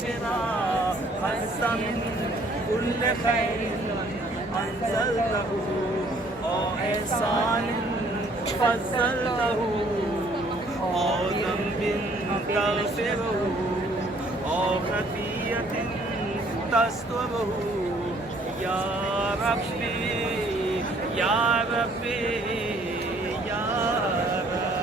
من كل خير أنزلته أو إحسان فضلته أو ذنب تغفره أو خطيئة تستره يا ربي يا ربي يا رب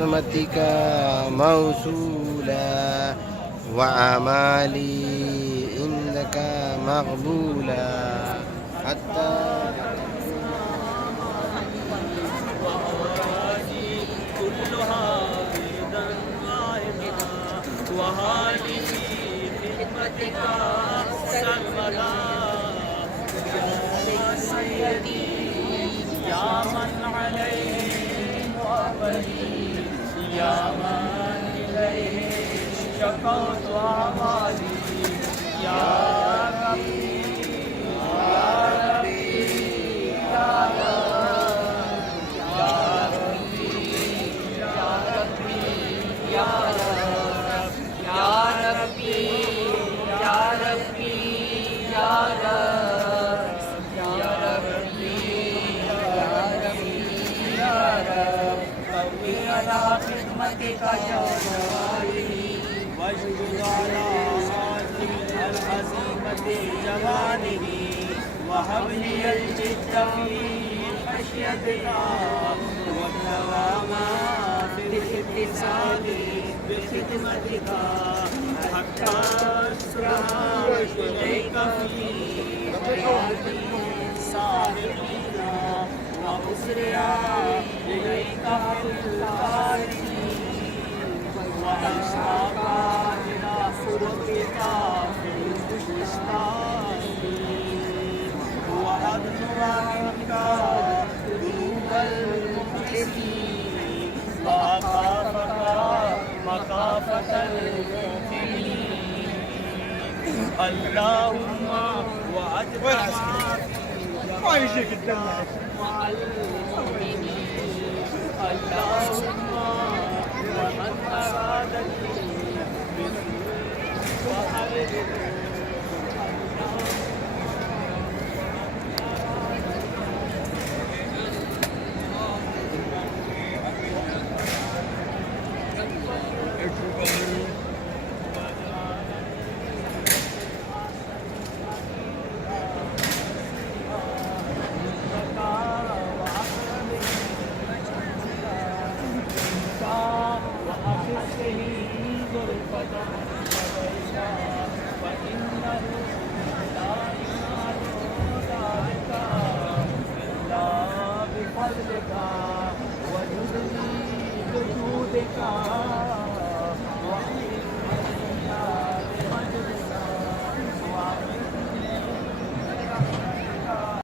برحمتك موصولا وأعمالي عندك مقبولا حتى وهذه خدمتك سرمدا يا سيدي يا من عليه وأبدي يا من إليه شكوت أعمالي يا ربي يا ربي يا رب يا ربي يا ربي يا رب يا ربي يا ربي يا رب يا ربي يا ربي يا رب قوي على خدمتك جواري واشدد على عاتق العزيمة جوانه وهب لي الجد في خشيتك والدوام في الاتصال بخدمتك حتى أسرع إليك في حياتي صاحبين وأسرع إليك في الخارجين وأشتاق إلى قربك في المستقيم وأدعو عنك قلوب المخلصين وأخافك مخافة المؤمنين اللهم وأجمع مع المؤمنين اللهم ومن أرادني بسوء وحرج